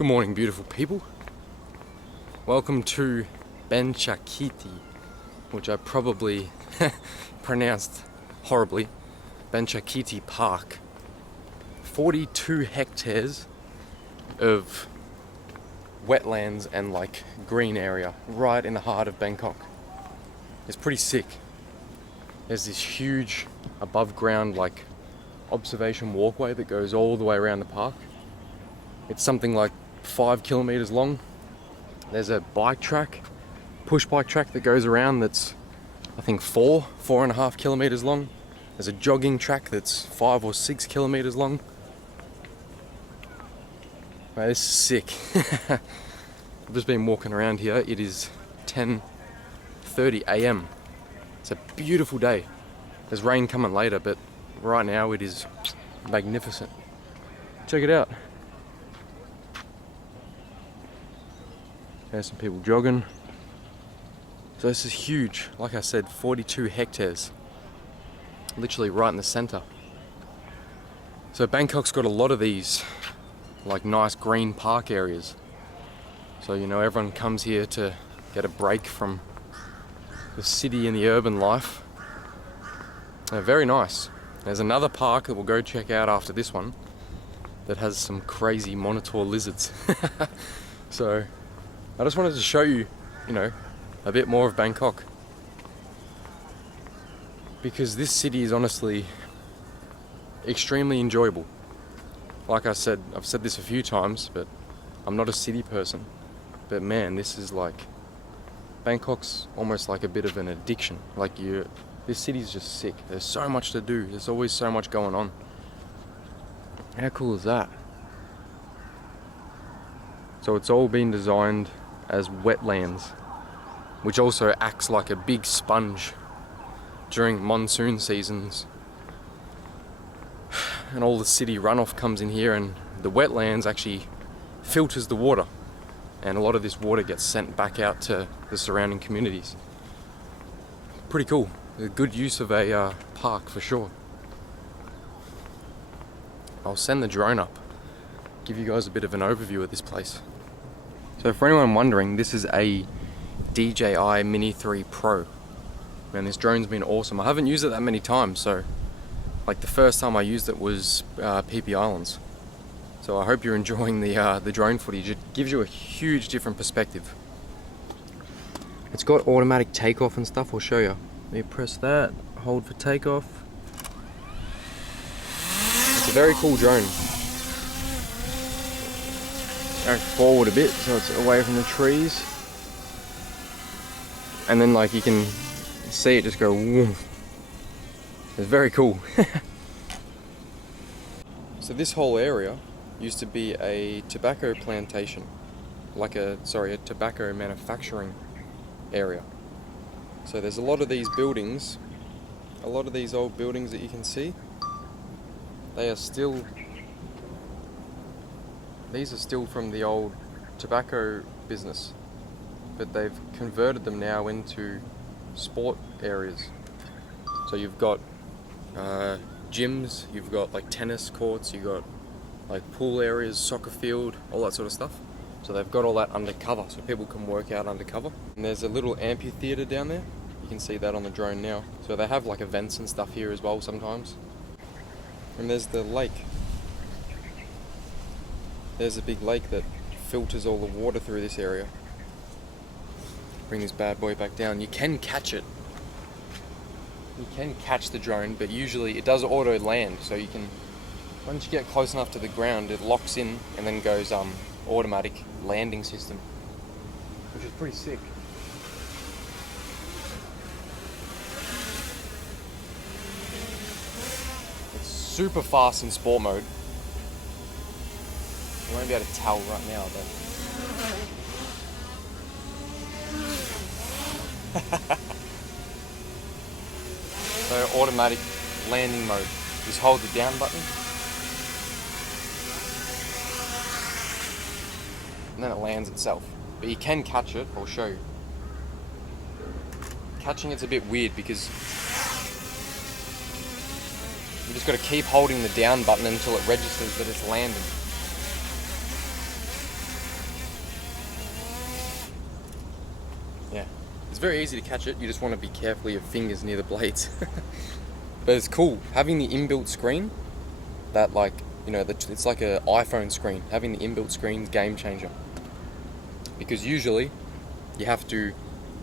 Good morning, beautiful people. Welcome to Benjakitti, which I probably pronounced horribly. Benjakitti Park. 42 hectares of wetlands and like green area right in the heart of Bangkok. It's pretty sick. There's this huge above ground like observation walkway that goes all the way around the park. It's something like 5 kilometers long. There's a bike track, push bike track that goes around that's I think 4.5 kilometers long. There's a jogging track that's 5 or 6 kilometers long. Wow, this is sick. I've just been walking around here. It is 10:30 a.m. It's a beautiful day. There's rain coming later, but right now it is magnificent. Check it out. There's some people jogging. So this is huge. Like I said, 42 hectares. Literally right in the center. So Bangkok's got a lot of these like nice green park areas. So you know everyone comes here to get a break from the city and the urban life. They're very nice. There's another park that we'll go check out after this one that has some crazy monitor lizards. So I just wanted to show you, a bit more of Bangkok. Because this city is honestly extremely enjoyable. Like I said, I've said this a few times, but I'm not a city person. But man, this is like, Bangkok's almost like a bit of an addiction. This city's just sick. There's so much to do. There's always so much going on. How cool is that? So it's all been designed as wetlands, which also acts like a big sponge during monsoon seasons. And all the city runoff comes in here, and the wetlands actually filters the water. And a lot of this water gets sent back out to the surrounding communities. Pretty cool. A good use of a park for sure. I'll send the drone up, give you guys a bit of an overview of this place. So for anyone wondering, this is a DJI Mini 3 Pro. Man, this drone's been awesome. I haven't used it that many times, so like the first time I used it was PP Islands. So I hope you're enjoying the drone footage. It gives you a huge different perspective. It's got automatic takeoff and stuff. I'll show you. Let me press that, hold for takeoff. It's a very cool drone. Going forward a bit so it's away from the trees. And then like you can see it just go whoom. It's very cool. So this whole area used to be a tobacco plantation. A tobacco manufacturing area. So there's a lot of these buildings, a lot of these old buildings that you can see. These are still from the old tobacco business, but they've converted them now into sport areas. So you've got gyms, you've got like tennis courts, you've got like pool areas, soccer field, all that sort of stuff. So they've got all that undercover so people can work out undercover. And there's a little amphitheater down there. You can see that on the drone now. So they have like events and stuff here as well sometimes. And there's the lake. There's a big lake that filters all the water through this area. Bring this bad boy back down. You can catch it. You can catch the drone, but usually it does auto land, so you can, once you get close enough to the ground, it locks in and then goes automatic landing system, which is pretty sick. It's super fast in sport mode. You won't be able to tell right now, but so automatic landing mode. Just hold the down button and then it lands itself. But you can catch it, I'll show you. Catching it's a bit weird because you just got to keep holding the down button until it registers that it's landing. very easy to catch it. You just want to be careful of your fingers near the blades. But it's cool having the inbuilt screen. That, like, you know, it's like an iPhone screen. Having the inbuilt screen's game changer. Because usually you have to,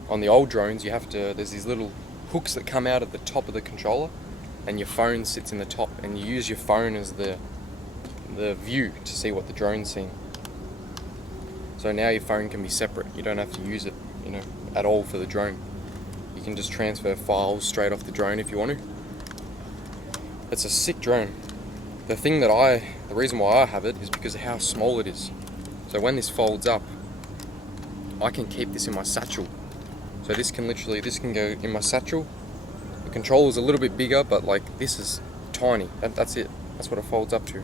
on the old drones, there's these little hooks that come out at the top of the controller, and your phone sits in the top, and you use your phone as the view to see what the drone's seeing. So now your phone can be separate. You don't have to use it, you know, at all for the drone. You can just transfer files straight off the drone if you want to. It's a sick drone. The reason why I have it is because of how small it is. So when this folds up, I can keep this in my satchel. So this can go in my satchel. The controller's a little bit bigger, but like this is tiny. That's it. That's what it folds up to.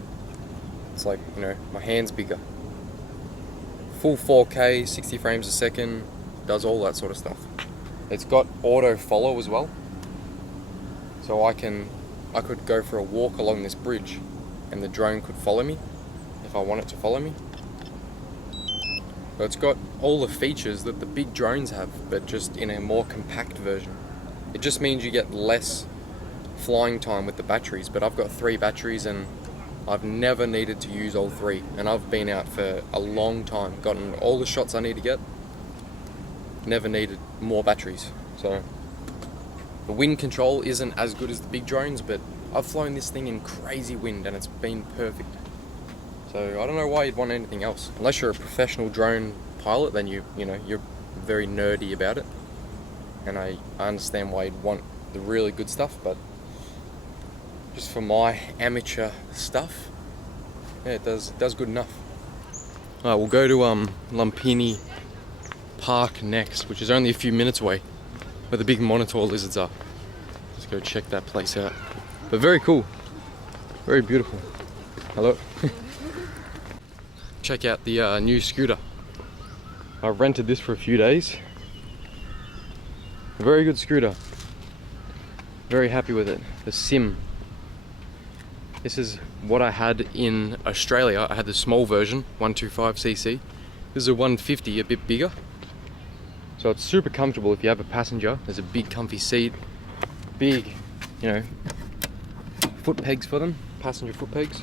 It's like, you know, my hand's bigger. Full 4K, 60 frames a second, does all that sort of stuff. It's got auto follow as well. So I could go for a walk along this bridge and the drone could follow me if I want it to follow me. But it's got all the features that the big drones have, but just in a more compact version. It just means you get less flying time with the batteries, but I've got 3 batteries and I've never needed to use all 3, and I've been out for a long time, gotten all the shots I need to get, never needed more batteries. So the wind control isn't as good as the big drones, but I've flown this thing in crazy wind and it's been perfect. So I don't know why you'd want anything else. Unless you're a professional drone pilot, then you're very nerdy about it. And I understand why you'd want the really good stuff, but just for my amateur stuff, yeah, it does good enough. Alright, we'll go to Lumphini Park next, which is only a few minutes away, where the big monitor lizards are. Let's go check that place out. But very cool, very beautiful. Hello. Check out the new scooter. I rented this for a few days. A very good scooter. Very happy with it. The Sim. This is what I had in Australia. I had the small version, 125cc. This is a 150, a bit bigger. So it's super comfortable if you have a passenger. There's a big comfy seat, big, foot pegs for them, passenger foot pegs.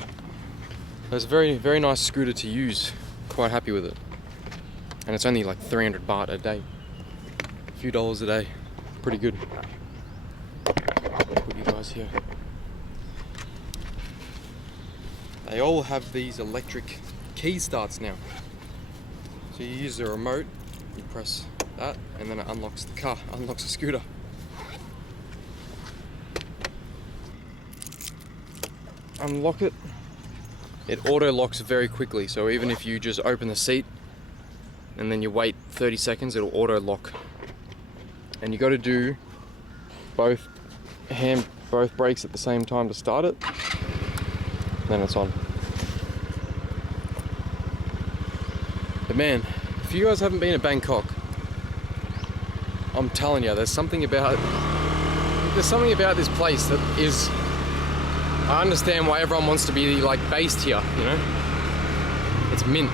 It's a very, very nice scooter to use. Quite happy with it. And it's only like 300 baht a day. A few dollars a day. Pretty good. Put you guys here. They all have these electric key starts now. So you use the remote, you press that, and then it unlocks the car, unlocks the scooter. Unlock it. It auto locks very quickly, so even if you just open the seat and then you wait 30 seconds, it'll auto lock. And you got to do both brakes at the same time to start it. Then it's on. But man, if you guys haven't been to Bangkok, I'm telling you, there's something about this place that is. I understand why everyone wants to be like based here. It's mint.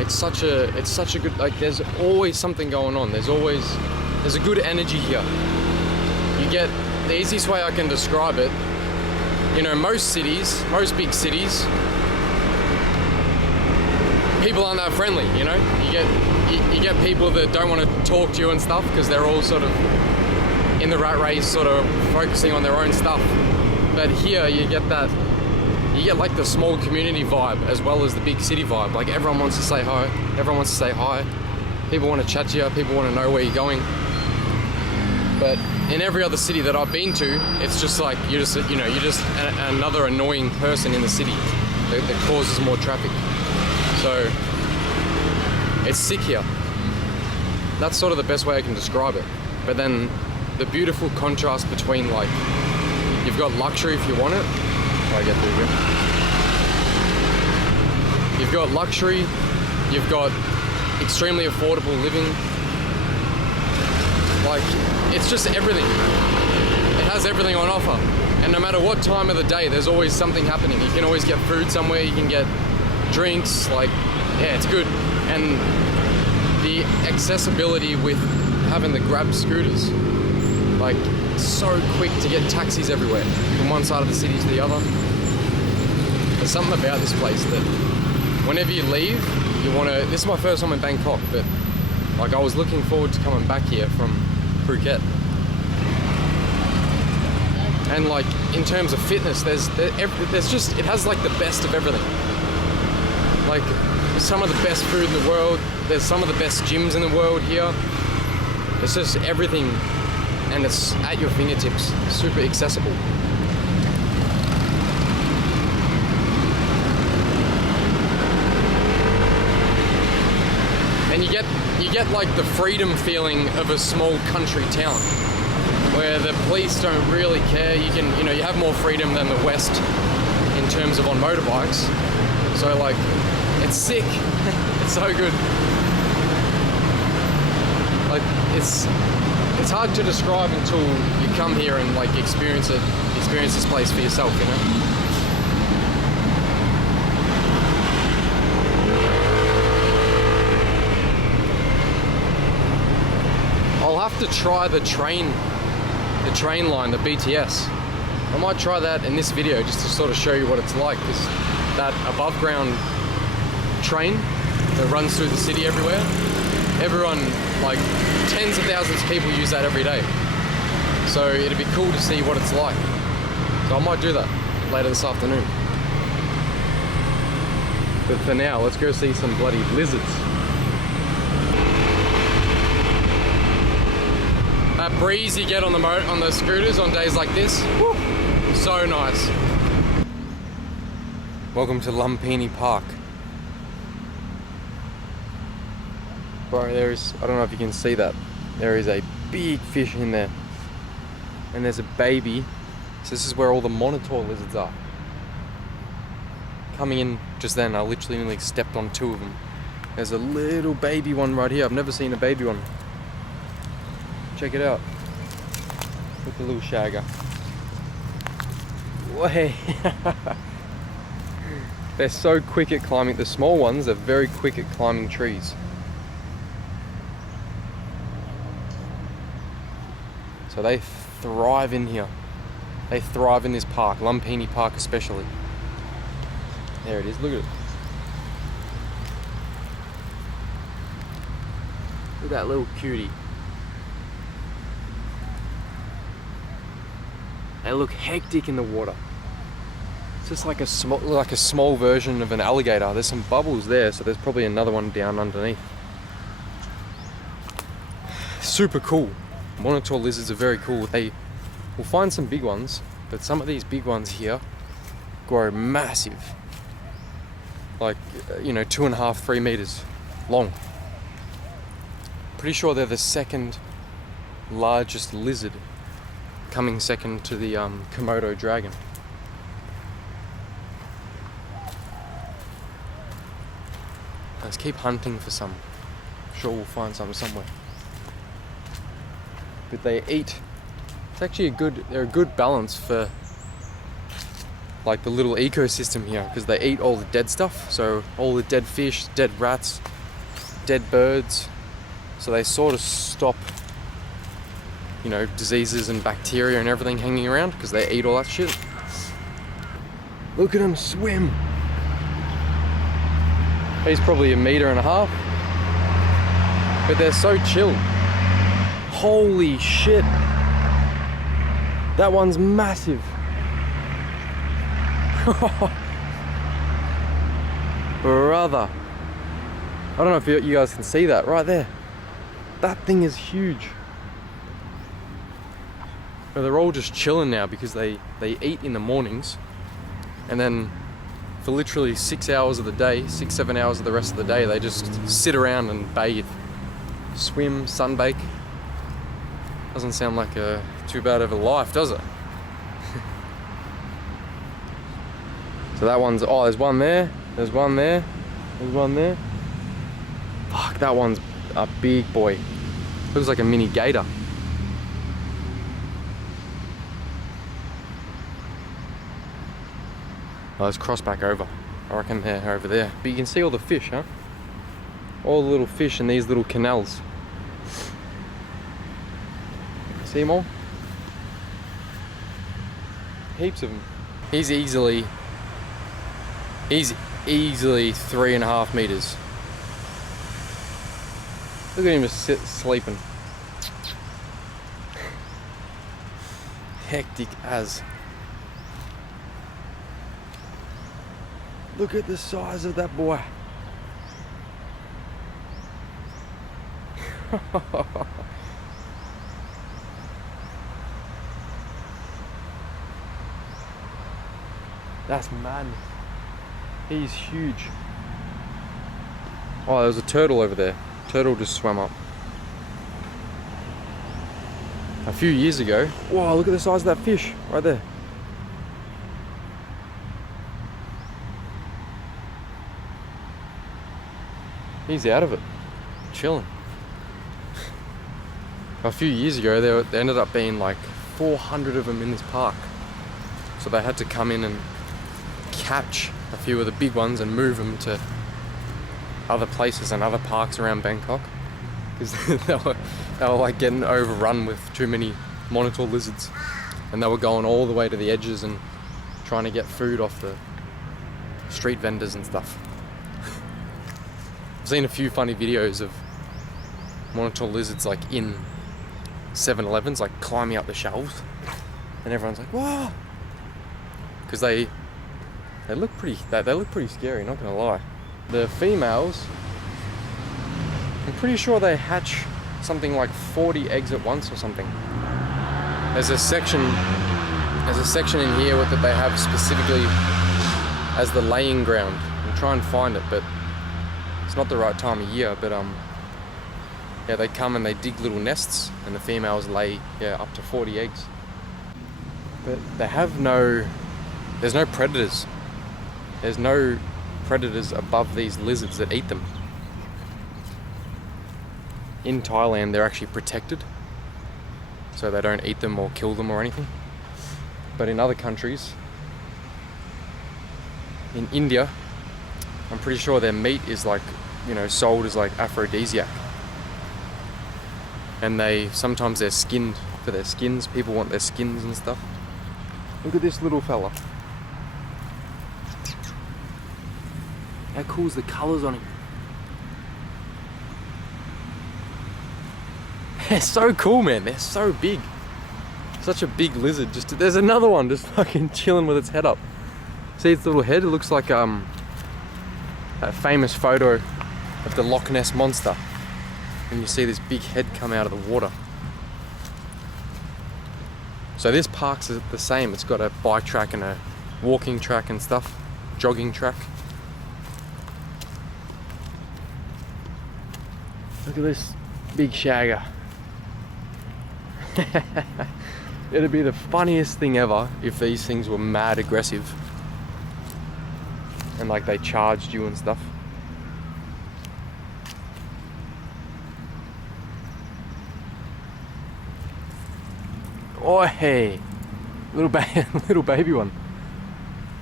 It's such a good, like, there's always something going on. There's a good energy here. You get, the easiest way I can describe it, most big cities, people aren't that friendly, You get people that don't want to talk to you and stuff because they're all sort of in the rat race, sort of focusing on their own stuff. But here you get like the small community vibe as well as the big city vibe. Like everyone wants to say hi. People want to chat to you, people want to know where you're going. But in every other city that I've been to, it's just like you're just another annoying person in the city that causes more traffic. So it's sick here. That's sort of the best way I can describe it. But then the beautiful contrast between, like, you've got luxury if you want it. I get through here. You've got luxury. You've got extremely affordable living. Like, it's just everything. It has everything on offer. And no matter what time of the day, there's always something happening. You can always get food somewhere, you can get drinks, like, yeah, it's good. And the accessibility with having the grab scooters. Like, so quick to get taxis everywhere, from one side of the city to the other. There's something about this place that whenever you leave, you want to... This is my first time in Bangkok, but like I was looking forward to coming back here from Phuket. And like in terms of fitness, there's just, it has like the best of everything. Like some of the best food in the world. There's some of the best gyms in the world here. It's just everything, and it's at your fingertips, super accessible. And you get like the freedom feeling of a small country town, where the police don't really care. You can, you have more freedom than the West in terms of on motorbikes. So like, it's sick. It's so good. Like it's hard to describe until you come here and like experience this place for yourself, I'll have to try the train line, the BTS. I might try that in this video just to sort of show you what it's like, because that above ground train that runs through the city everywhere, everyone, like tens of thousands of people use that every day. So it'd be cool to see what it's like. So I might do that later this afternoon. But for now, let's go see some bloody lizards. That breeze you get on the scooters on days like this, woo, so nice. Welcome to Lumphini Park. Bro, I don't know if you can see that. There is a big fish in there. And there's a baby. So this is where all the monitor lizards are. Coming in just then, I literally nearly stepped on two of them. There's a little baby one right here. I've never seen a baby one. Check it out. Look at the little shagger. Way. They're so quick at climbing. The small ones are very quick at climbing trees. So they thrive in here. They thrive in this park, Lumphini Park especially. There it is, look at it. Look at that little cutie. They look hectic in the water. It's just like a small version of an alligator. There's some bubbles there, so there's probably another one down underneath. Super cool. Monitor lizards are very cool. We'll find some big ones, but some of these big ones here grow massive. Like, 2.5, 3 meters long. Pretty sure they're the second largest lizard, coming second to the Komodo dragon. Let's keep hunting for some. Sure we'll find some somewhere. But they eat. It's actually they're a good balance for like the little ecosystem here, because they eat all the dead stuff. So all the dead fish, dead rats, dead birds. So they sort of stop, diseases and bacteria and everything hanging around, because they eat all that shit. Look at them swim. He's probably 1.5 meters, but they're so chill. Holy shit. That one's massive. Brother. I don't know if you guys can see that right there. That thing is huge. But they're all just chilling now because they eat in the mornings, and then for literally 6 hours of the day, 7 hours of the rest of the day, they just sit around and bathe, swim, sunbake. Doesn't sound like too bad of a life, does it? So that one's, there's one there, there's one there, there's one there. Fuck, that one's a big boy. Looks like a mini gator. Oh, let's cross back over. I reckon they're over there. But you can see all the fish, huh? All the little fish in these little canals. See them all? Heaps of them. He's easily 3.5 meters. Look at him just sleeping. Hectic as. Look at the size of that boy. That's madness. He's huge. Oh, there's a turtle over there. Turtle just swam up. A few years ago. Whoa, look at the size of that fish right there. He's out of it. Chilling. A few years ago, there ended up being like 400 of them in this park. So they had to come in and catch a few of the big ones and move them to other places and other parks around Bangkok, because they were like getting overrun with too many monitor lizards, and they were going all the way to the edges and trying to get food off the street vendors and stuff. I've seen a few funny videos of monitor lizards like in 7-Elevens, like climbing up the shelves, and everyone's like, "Whoa!" Because they look pretty scary, not gonna lie. The females, I'm pretty sure they hatch something like 40 eggs at once or something. There's a section in here that they have specifically as the laying ground. I'll try and find it, but it's not the right time of year. But yeah, they come and they dig little nests, and the females lay up to 40 eggs. But they have there's no predators. There's no predators above these lizards that eat them. In Thailand, they're actually protected, so they don't eat them or kill them or anything. But in other countries, in India, I'm pretty sure their meat is like, sold as like aphrodisiac. And sometimes they're skinned for their skins. People want their skins and stuff. Look at this little fella. How cool is the colours on him? They're so cool, man. They're so big. Such a big lizard. There's another one just fucking chilling with its head up. See its little head? It looks like that famous photo of the Loch Ness monster. And you see this big head come out of the water. So this park's the same. It's got a bike track and a walking track and stuff. Jogging track. Look at this big shagger. It'd be the funniest thing ever if these things were mad aggressive and like they charged you and stuff. Oh hey, little baby one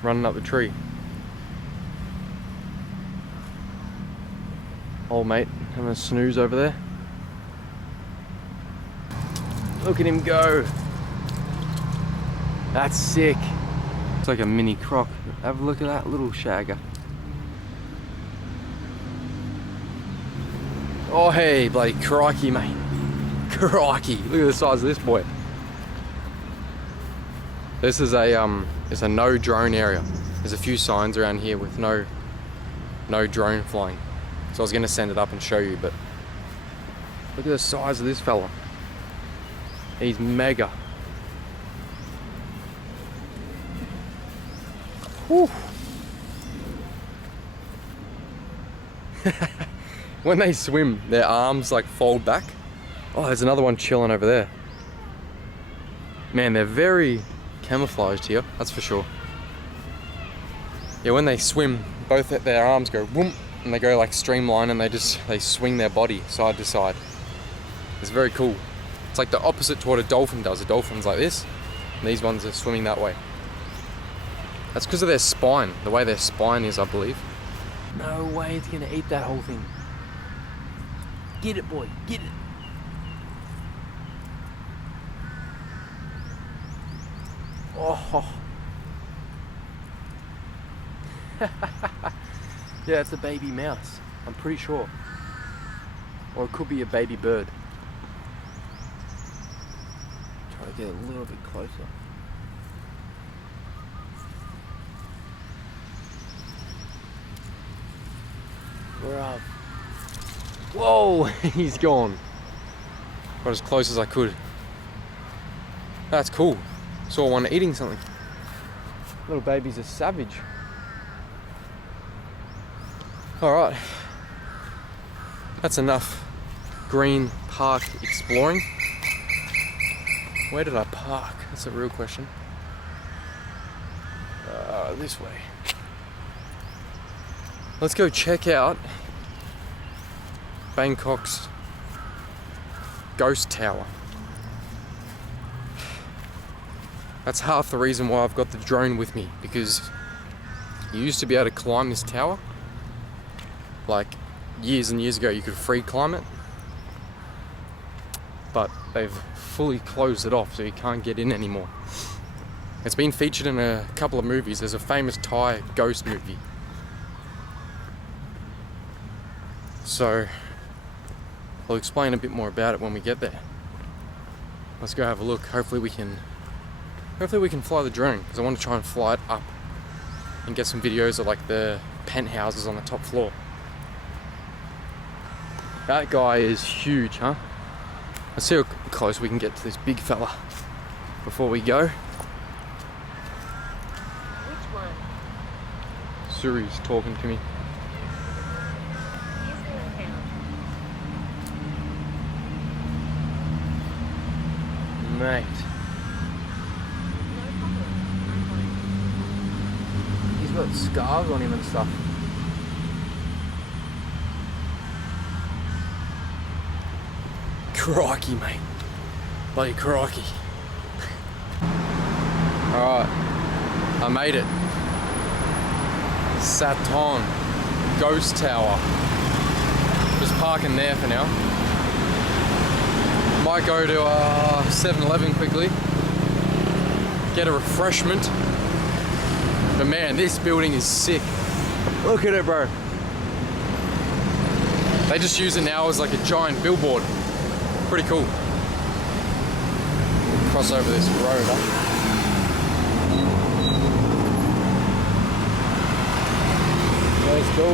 running up the tree. Old mate having a snooze over there. Look at him go. That's sick. It's like a mini croc. Have a look at that little shagger. Oh hey, bloody crikey, mate. Crikey. Look at the size of this boy. This is it's a no drone area. There's a few signs around here with no drone flying. So I was gonna send it up and show you, but look at the size of this fella. He's mega. Whew. When they swim, their arms like fold back. Oh, there's another one chilling over there. Man, they're very camouflaged here, that's for sure. Yeah, when they swim, both their arms go whoomp, and they go like streamline, and they swing their body side to side. It's very cool. It's like the opposite to what a dolphin does. A dolphin's like this, and these ones are swimming that way. That's because of their spine, the way their spine is, I believe. No way it's gonna eat that whole thing. Get it, boy, get it. Oh. Yeah, it's a baby mouse. I'm pretty sure. Or it could be a baby bird. Try to get a little bit closer. We're up. Whoa, he's gone. Got as close as I could. That's cool. Saw one eating something. Little baby's a savage. Alright. That's enough green park exploring. Where did I park? That's a real question. This way. Let's go check out Bangkok's ghost tower. That's half the reason why I've got the drone with me, because you used to be able to climb this tower. Like years and years ago you could free climb it, but they've fully closed it off so you can't get in anymore. It's been featured in a couple of movies. There's a famous Thai ghost movie. So I'll explain a bit more about it when we get there. Let's go have a look. Hopefully we can fly the drone, because I want to try and fly it up and get some videos of like the penthouses on the top floor. That guy is huge, huh? Let's see how close we can get to this big fella before we go. Which one? Suri's talking to me. Mate. He's got scars on him and stuff. Crikey, mate. Bloody crikey. Alright. I made it. Sathorn Ghost Tower. Just parking there for now. Might go to 7-Eleven quickly. Get a refreshment. But man, this building is sick. Look at it, bro. They just use it now as like a giant billboard. Pretty cool. Cross over this road, huh? Let's go.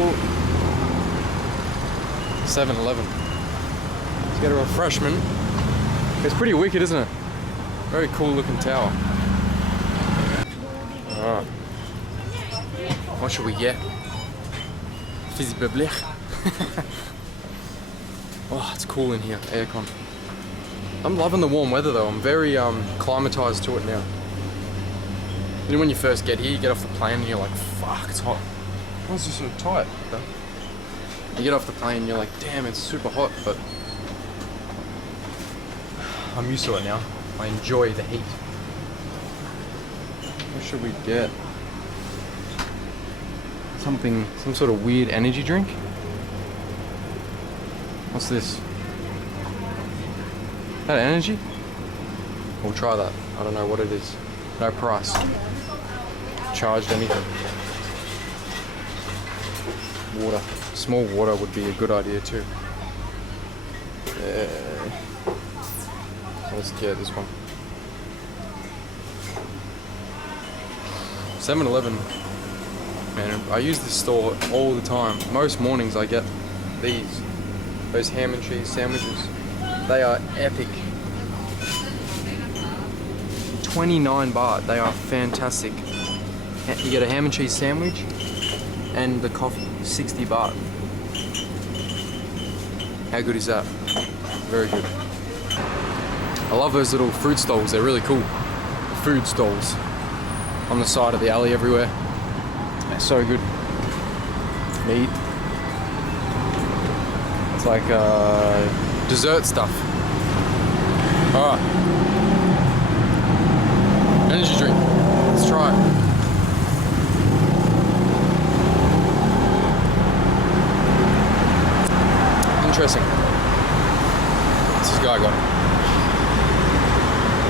7-Eleven. Let's get a refreshment. It's pretty wicked, isn't it? Very cool looking tower. Alright. What should we get? Fizzy bubbly. Oh, it's cool in here. Aircon. I'm loving the warm weather though. I'm very climatized to it now. You know when you first get here, you get off the plane and you're like, fuck, it's hot. Why is this so tight? You get off the plane and you're like, damn, it's super hot, but I'm used to it now. I enjoy the heat. What should we get? Some sort of weird energy drink? What's this? That energy? We'll try that. I don't know what it is. No price. Charged anything. Water. Small water would be a good idea too. Yeah. Let's get this one. 7-Eleven. Man, I use this store all the time. Most mornings I get those ham and cheese sandwiches. They are epic. 29 baht. They are fantastic. You get a ham and cheese sandwich and the coffee. 60 baht. How good is that? Very good. I love those little fruit stalls. They're really cool. Food stalls on the side of the alley everywhere. They're so good. Meat. It's like dessert stuff. Alright. Energy drink. Let's try it. Interesting. What's this guy got?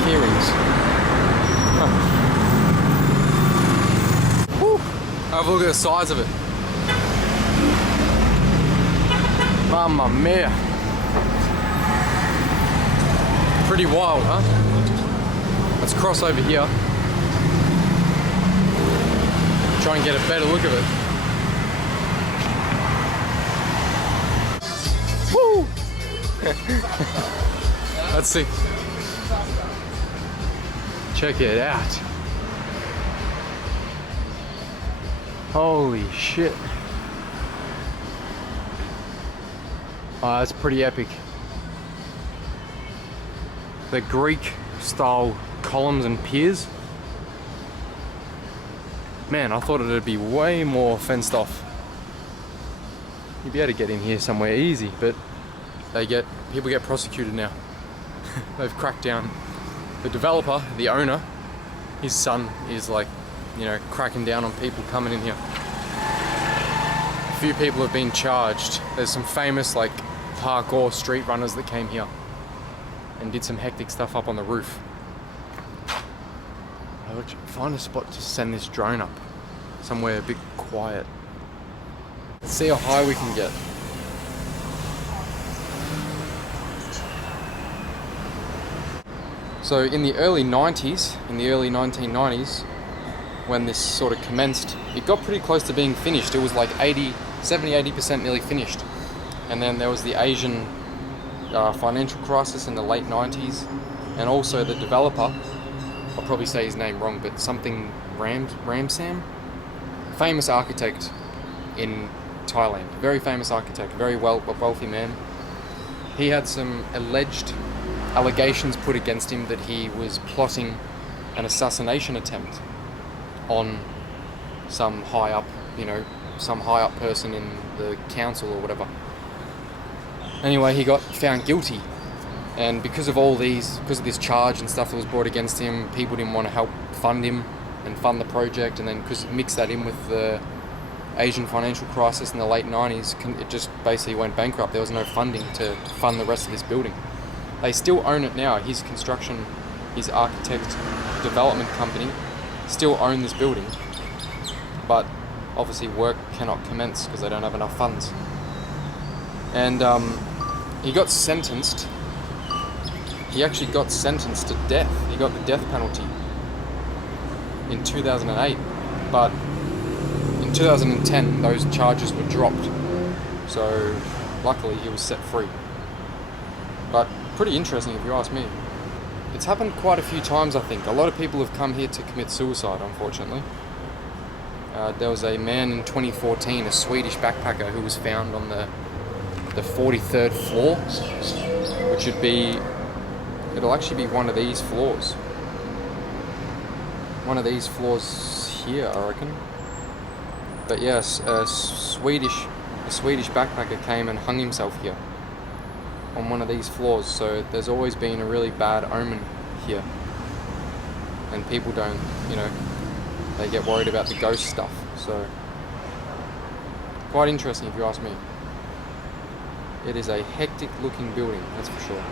Keyrings. Huh. Have a look at the size of it. Mamma mia. Pretty wild, huh? Let's cross over here. Try and get a better look of it. Woo! Let's see. Check it out. Holy shit. Oh, that's pretty epic. The Greek style columns and piers. Man, I thought it'd be way more fenced off. You'd be able to get in here somewhere easy, but people get prosecuted now. They've cracked down. The developer, the owner, his son is like, you know, cracking down on people coming in here. A few people have been charged. There's some famous like parkour street runners that came here and did some hectic stuff up on the roof. I'll find a spot to send this drone up, somewhere a bit quiet. Let's see how high we can get. So in the early 90s, in the early 1990s, when this sort of commenced, it got pretty close to being finished. It was like 70-80% nearly finished. And then there was the Asian financial crisis in the late 90s, and also the developer, I'll probably say his name wrong, but something Ramsam, famous architect in Thailand, very famous architect, very wealthy man. He had some alleged allegations put against him that he was plotting an assassination attempt on some high up person in the council or whatever. Anyway, he got found guilty, and because of this charge and stuff that was brought against him, people didn't want to help fund him and fund the project, and then because mix that in with the Asian financial crisis in the late 90s, it just basically went bankrupt. There was no funding to fund the rest of this building. They still own it now. His architect development company still own this building, but obviously work cannot commence because they don't have enough funds. And he got sentenced. He actually got sentenced to death. He got the death penalty in 2008, but in 2010 those charges were dropped. So luckily he was set free. But pretty interesting if you ask me. It's happened quite a few times, I think. A lot of people have come here to commit suicide, unfortunately. There was a man in 2014, a Swedish backpacker, who was found on the 43rd floor, which it'll actually be one of these floors. One of these floors here, I reckon. But yes, a Swedish backpacker came and hung himself here on one of these floors. So there's always been a really bad omen here, and people don't, they get worried about the ghost stuff. So quite interesting if you ask me. It is a hectic looking building, that's for sure.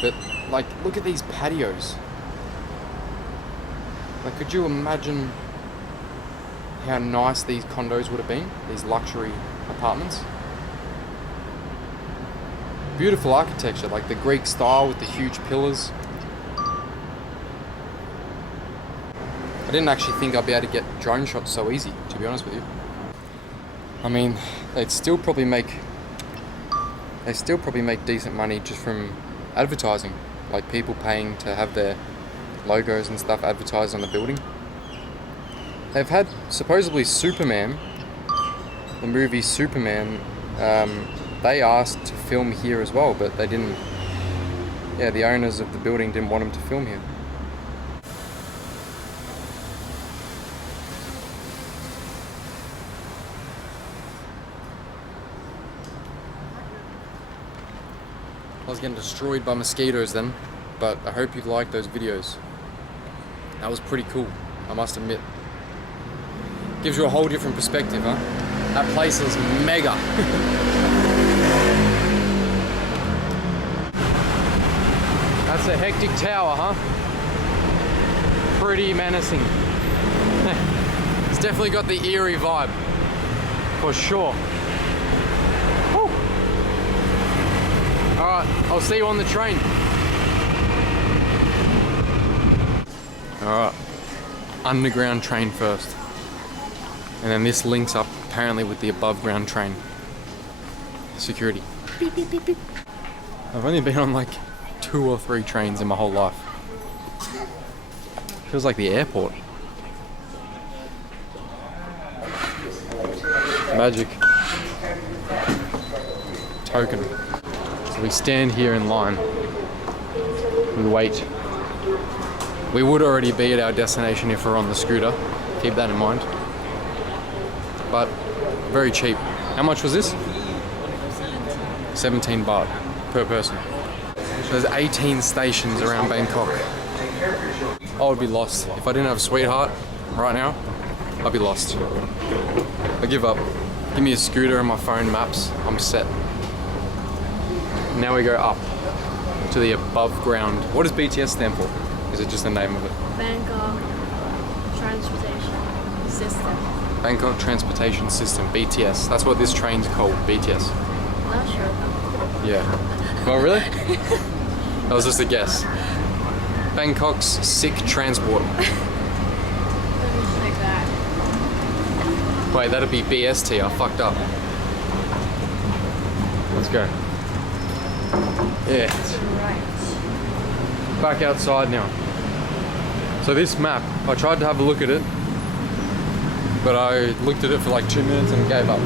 But like, look at these patios. Like, could you imagine how nice these condos would have been? These luxury apartments. Beautiful architecture, like the Greek style with the huge pillars. I didn't actually think I'd be able to get drone shots so easy, to be honest with you. I mean, they'd still probably make decent money just from advertising, like people paying to have their logos and stuff advertised on the building. They've had supposedly Superman, the movie Superman, they asked to film here as well, but they didn't. Yeah, the owners of the building didn't want them to film here. I was getting destroyed by mosquitoes then, but I hope you liked those videos. That was pretty cool, I must admit. Gives you a whole different perspective, huh? That place is mega. That's a hectic tower, huh? Pretty menacing. It's definitely got the eerie vibe, for sure. Woo. All right, I'll see you on the train. All right, underground train first. And then this links up apparently with the above ground train. Security. Beep, beep, beep, beep. I've only been on like 2 or 3 trains in my whole life. Feels like the airport. Magic. Token. So we stand here in line. We wait. We would already be at our destination if we're on the scooter. Keep that in mind. But very cheap. How much was this? 17 baht per person. There's 18 stations around Bangkok. I would be lost. If I didn't have a sweetheart right now, I'd be lost. I give up. Give me a scooter and my phone maps, I'm set. Now we go up to the above ground. What does BTS stand for? Is it just the name of it? Bangkok Transportation System. Bangkok Transportation System, BTS. That's what this train's called, BTS. Not sure. Yeah. Oh, really? That was just a guess. Bangkok's sick transport. Let me check that. Wait, that'd be BST. I fucked up. Let's go. Yeah. Right. Back outside now. So this map, I tried to have a look at it, but I looked at it for like 2 minutes and gave up.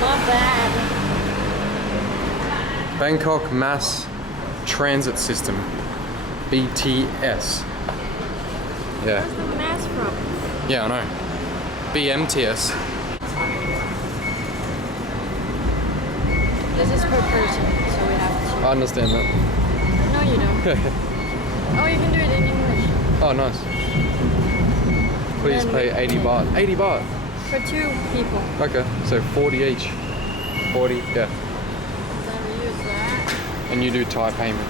Not bad. Bangkok Mass Transit System, BTS. Yeah. Where's the mass from? Yeah, I know. BMTS. This is per person, so we have to. I understand that. No, you don't. Oh, you can do it in English. Oh, nice. Please Then pay 80 baht. 80 baht? For 2 people. Okay, so 40 each. 40, yeah. Then we use that. And you do Thai payment.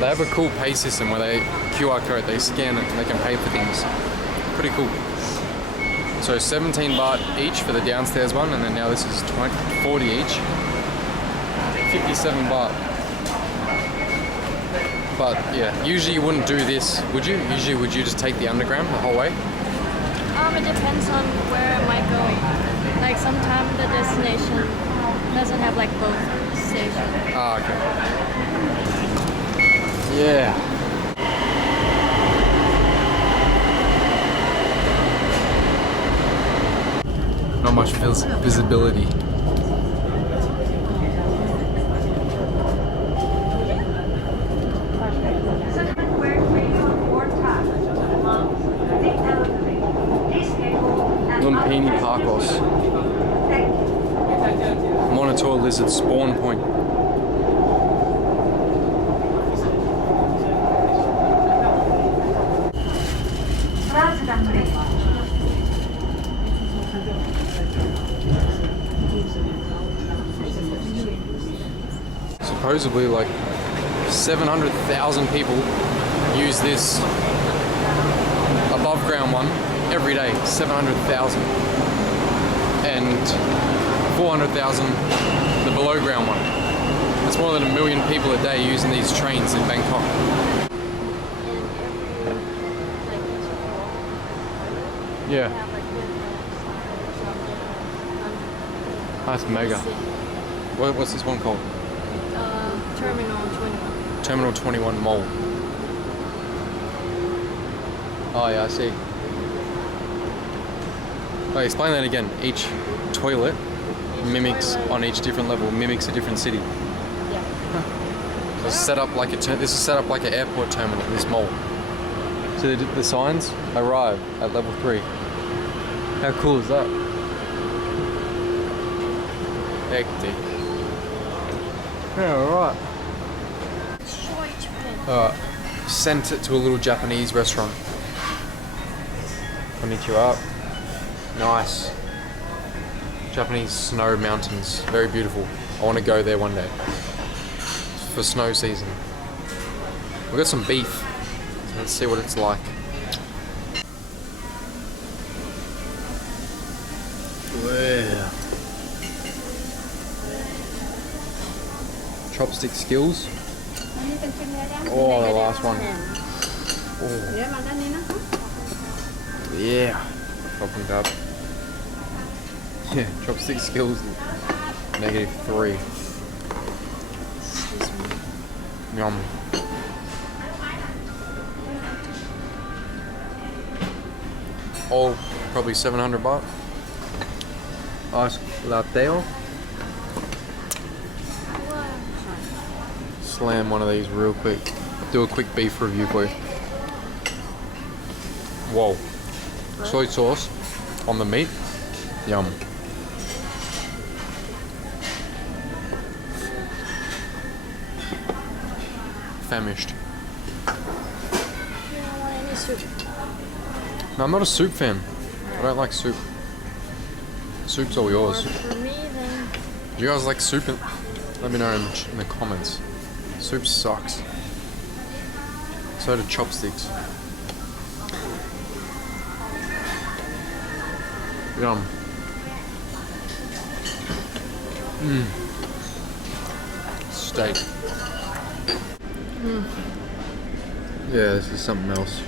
They have a cool pay system where they QR code, they scan it and they can pay for things. Pretty cool. So 17 baht each for the downstairs one, and then now this is 40 each. 57 baht. But yeah, usually you wouldn't do this, would you? Usually would you just take the underground the whole way? It depends on where I might go. Like sometimes the destination doesn't have like both stations. Ah, okay. Yeah. Not much visibility. Lumphini Park. Monitor lizard spawn point. Supposedly like 700,000 people use this above ground one every day. 700,000. And 400,000 the below ground one. That's more than 1 million people a day using these trains in Bangkok. Yeah. That's mega. What's this one called? Terminal 21. Terminal 21 Mall. Oh yeah, I see. Oh, explain that again. Each toilet mimics on each different level, mimics a different city. Yeah. It's set up like this is set up like an airport terminal. This mall. So the signs arrive at level 3. How cool is that? Hectic. Yeah, alright. Alright. Sent it to a little Japanese restaurant. Konnichiwa. Nice. Japanese snow mountains. Very beautiful. I want to go there one day. For snow season. We got some beef. Let's see what it's like. Wow. Chopstick skills. Oh, the last one. Oh. Yeah. Opened up. Yeah, chopstick skills. -3. Yum. All probably 700 baht. Ice latte. Slam one of these real quick. Do a quick beef review for you. Whoa. Soy sauce on the meat. Yum. Famished. You don't want any soup. No, I'm not a soup fan. I don't like soup. Soup's all yours. For me, then. Do you guys like soup? Let me know in the comments. Soup sucks. So do chopsticks. Yum. Mmm. Steak. Mm. Yeah, this is something else.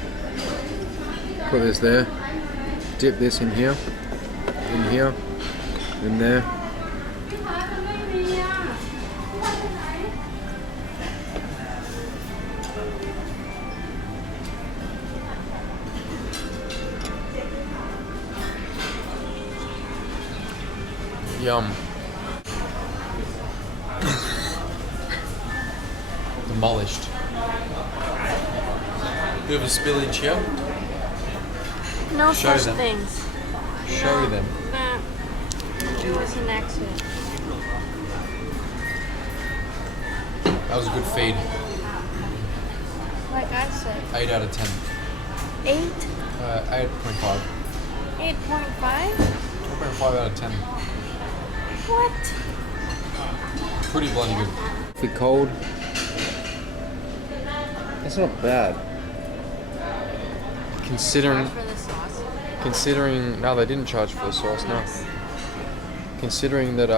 Put this there. Dip this in here, in there. Yum. Demolished. Bit of a spillage here. No Show such them. things. Show them. Nah. It was an accident. That was a good feed. Like I said. 8 out of 10. 8? 8.5. 8.5? 4.5 out of 10. What? Pretty bloody good. The cold. That's not bad. Considering, For the sauce. no, they didn't charge for the sauce. No. Considering that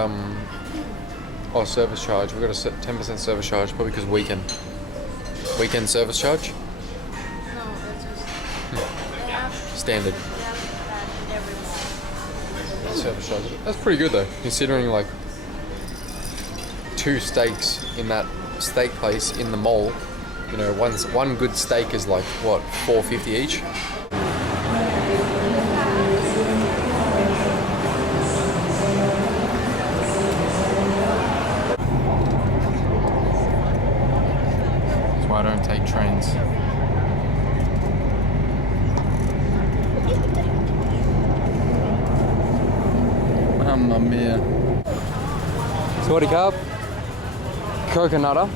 service charge. We got a 10% service charge, probably because weekend service charge. No, it's just they have Standard that in every mall. service charge. That's pretty good though, considering like 2 steaks in that steak place in the mall. You know, one good steak is like what, $4.50 each. That's why I don't take trains. Mamma mia. Sorry, Carb. Coconut.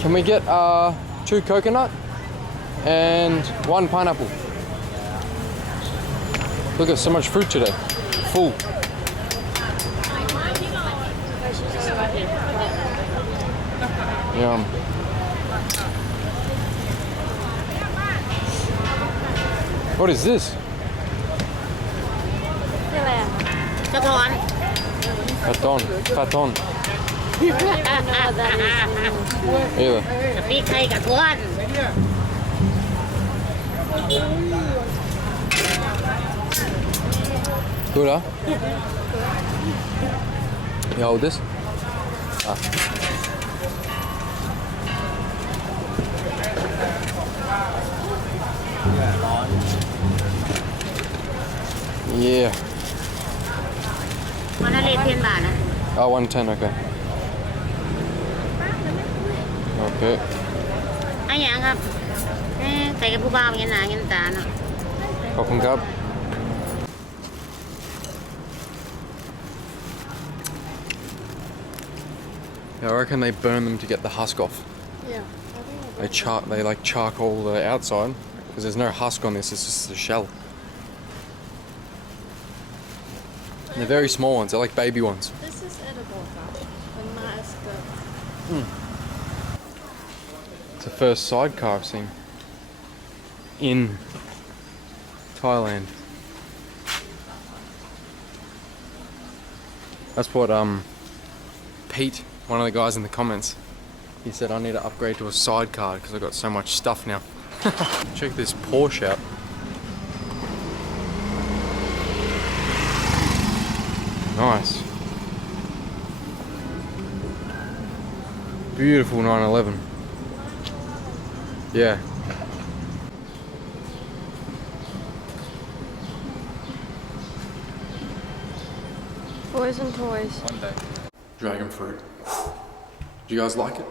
Can we get 2 coconut and 1 pineapple? Look at so much fruit today. Full. Yum. What is this? Sathorn. Paton. Either. พริกไทยกับท้วน Good, huh? You hold this? Ah. Yeah. วันละเลท10 บาทนะ Oh, 110, okay. Okay. ไอ้หยังครับใส่กับผู้บ่าวเงินหนาเงินตาเนาะ Welcome, Cub. Yeah, I reckon they burn them to get the husk off. Yeah. They like charcoal the outside because there's no husk on this. It's just a shell. And they're very small ones. They're like baby ones. This is edible, but not as good. It's the first sidecar I've seen. in Thailand. That's what Pete, one of the guys in the comments, he said I need to upgrade to a sidecar because I've got so much stuff now. Check this Porsche out. Nice. Beautiful 911. Yeah. Boys and toys. One day. Dragon fruit. Do you guys like it?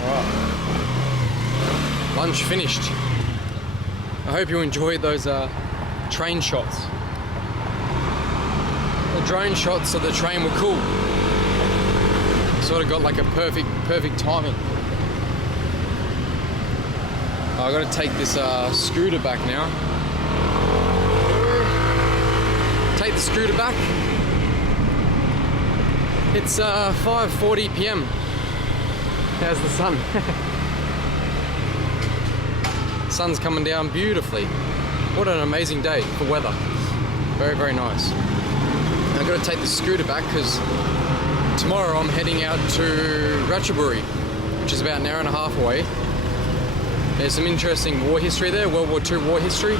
Alright. Lunch finished. I hope you enjoyed those train shots. The drone shots of the train were cool. Sort of got like a perfect timing. I gotta take this scooter back now. Take the scooter back. It's 5:40 p.m. There's the sun. Sun's coming down beautifully. What an amazing day for weather. Very nice. I've got to take the scooter back because tomorrow I'm heading out to Ratchaburi, which is about an hour and a half away. There's some interesting war history there, World War II war history.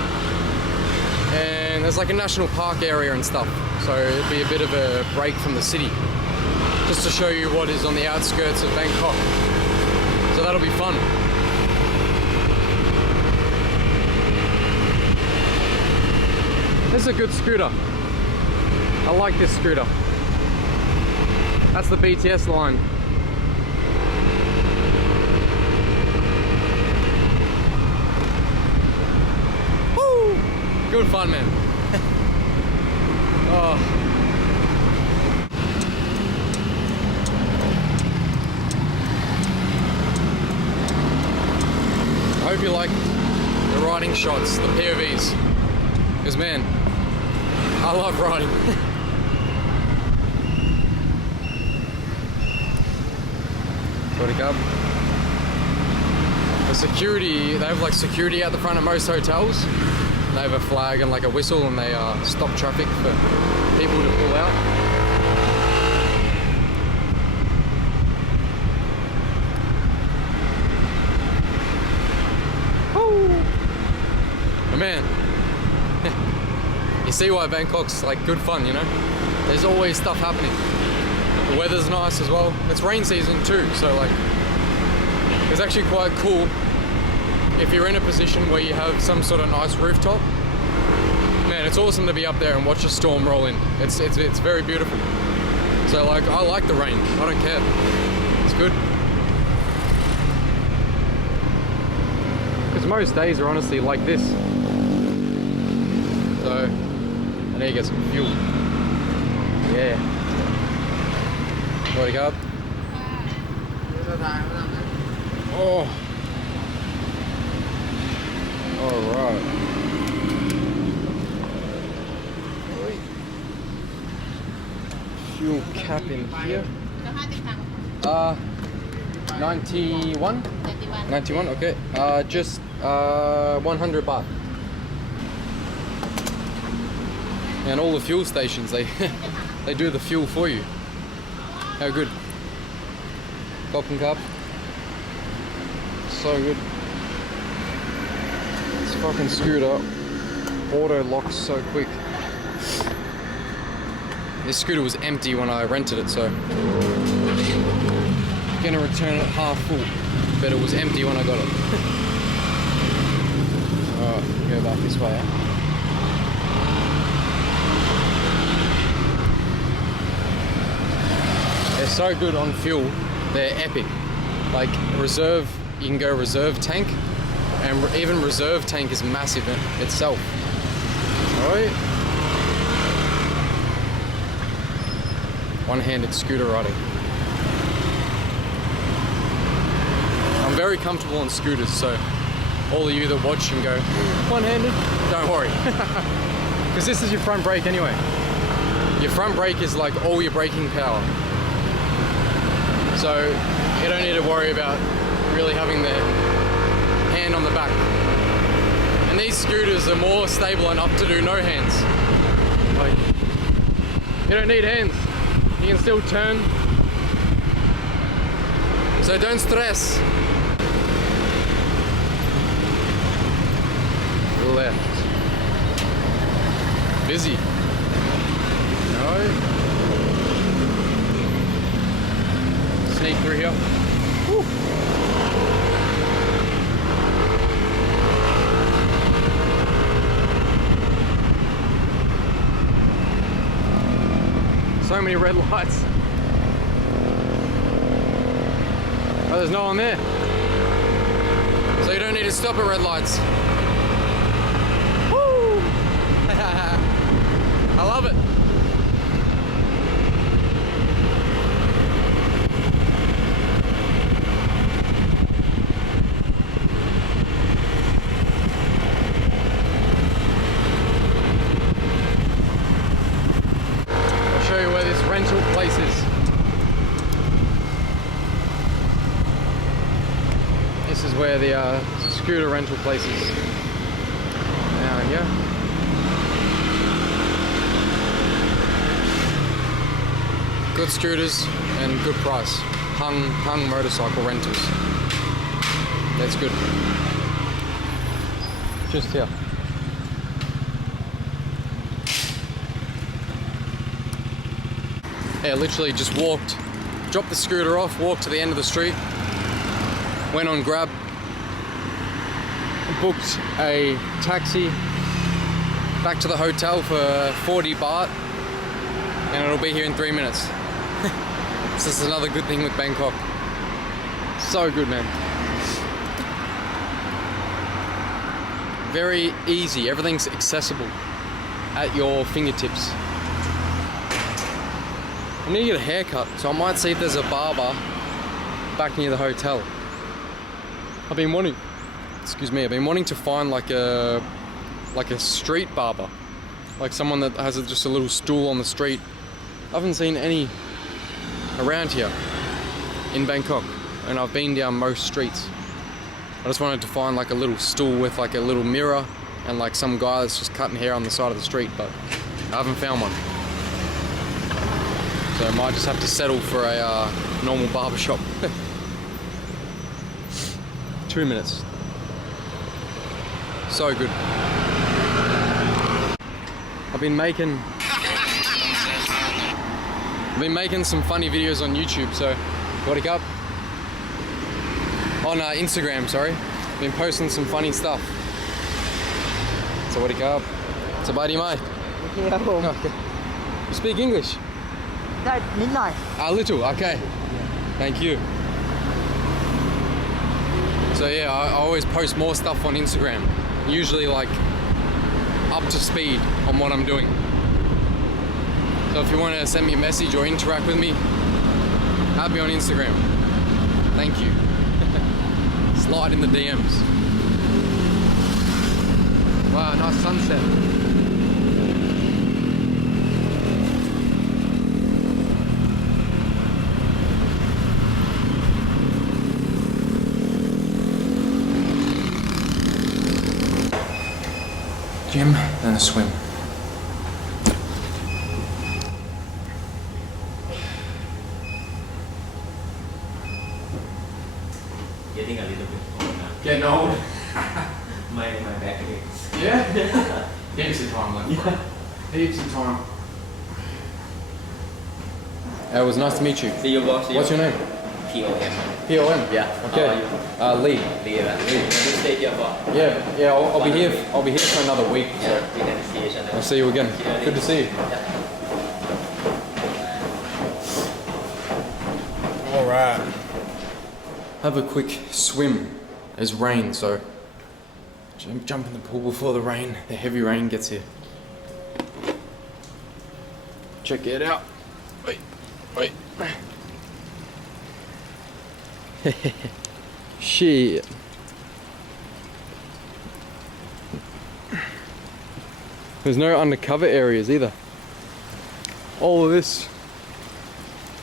And there's like a national park area and stuff. So it'll be a bit of a break from the city. Just to show you what is on the outskirts of Bangkok. So that'll be fun. This is a good scooter. I like this scooter. That's the BTS line. Woo! Good fun, man. Oh. I hope you like the riding shots, the POVs. Because man, I love riding. The security, they have like security at the front of most hotels. They have a flag and like a whistle and they stop traffic for people to pull out. But man, you see why Bangkok's like good fun, you know? There's always stuff happening. The weather's nice as well. It's rain season too, so like it's actually quite cool if you're in a position where you have some sort of nice rooftop. Man, it's awesome to be up there and watch a storm roll in. It's very beautiful. So like I like the rain. I don't care. It's good. Because most days are honestly like this. So I need to get some fuel. Yeah. What do you got? Oh. Alright. Fuel cap in here. 91? 91, okay. Just 100 baht. And all the fuel stations, they do the fuel for you. How good. Popping cup. So good. This fucking scooter auto locks so quick. This scooter was empty when I rented it, so gonna return it half full, but it was empty when I got it. Alright, go back this way. They're so good on fuel, they're epic. Like reserve, you can go reserve tank, and even reserve tank is massive in itself. Alright. One-handed scooter riding. I'm very comfortable on scooters, so all of you that watch and go one-handed, don't worry. Because this is your front brake anyway. Your front brake is like all your braking power. So you don't need to worry about really having the hand on the back. And these scooters are more stable enough to do no hands. Like, you don't need hands. You can still turn. So don't stress. Left. Busy. No. Sneak through here. Woo. So many red lights. Oh, there's no one there. So you don't need to stop at red lights. Woo! I love it. I'll show you where this rental place is. This is where the scooter rental place is. Down here. Good scooters and good price. Hung motorcycle rentals. That's good. Just here. Yeah, literally just walked, dropped the scooter off, walked to the end of the street, went on Grab, booked a taxi back to the hotel for 40 baht, and it'll be here in 3 minutes. This is another good thing with Bangkok. So good, man. Very easy, everything's accessible at your fingertips. I need to get a haircut, so I might see if there's a barber back near the hotel. I've been wanting to find like a street barber, like someone that has just a little stool on the street. I haven't seen any around here in Bangkok, and I've been down most streets. I just wanted to find like a little stool with like a little mirror and like some guy that's just cutting hair on the side of the street, but I haven't found one. So I might just have to settle for a normal barber shop. 2 minutes. So good. I've been making some funny videos on YouTube, so what up? On Instagram, sorry. Been posting some funny stuff. So what up? Sabadi mai? Yeah, home. Okay. You speak English? That midnight. A little, okay. Thank you. So yeah, I always post more stuff on Instagram. Usually like up to speed on what I'm doing. So if you want to send me a message or interact with me, add me on Instagram. Thank you. Slide in the DMs. Wow, nice sunset. Gym, then a swim. Getting a little bit old now. Getting old? My back aches. Yeah? Heaps of time left. Yeah. Heaps of time. It was nice to meet you. See you, boss. What's your name? P.O.M. P.O.M.? Yeah. Okay. How are you? Lee. Lee, right? Lee. You stay here for? Yeah, I'll be here for another week. So Yeah, we can see each other. I'll see you again. Good to see you. Yeah. Alright. Have a quick swim. It's rain, so jump in the pool before the heavy rain gets here. Check it out. Wait. Shit. There's no undercover areas either. All of this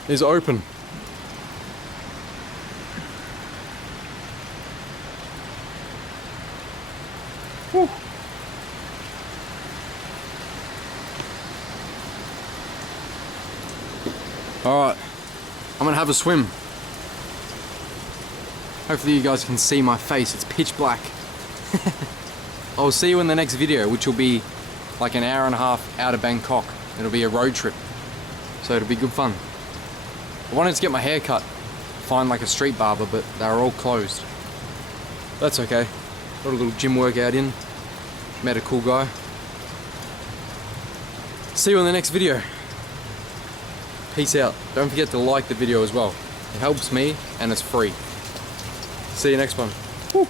is open. Woo. Alright, I'm gonna have a swim. Hopefully you guys can see my face, it's pitch black. I'll see you in the next video, which will be like an hour and a half out of Bangkok. It'll be a road trip, so it'll be good fun. I wanted to get my hair cut, find like a street barber, but they were all closed. That's okay. Got a little gym workout in, met a cool guy. See you in the next video. Peace out. Don't forget to like the video as well. It helps me and it's free. See you next one. Woo.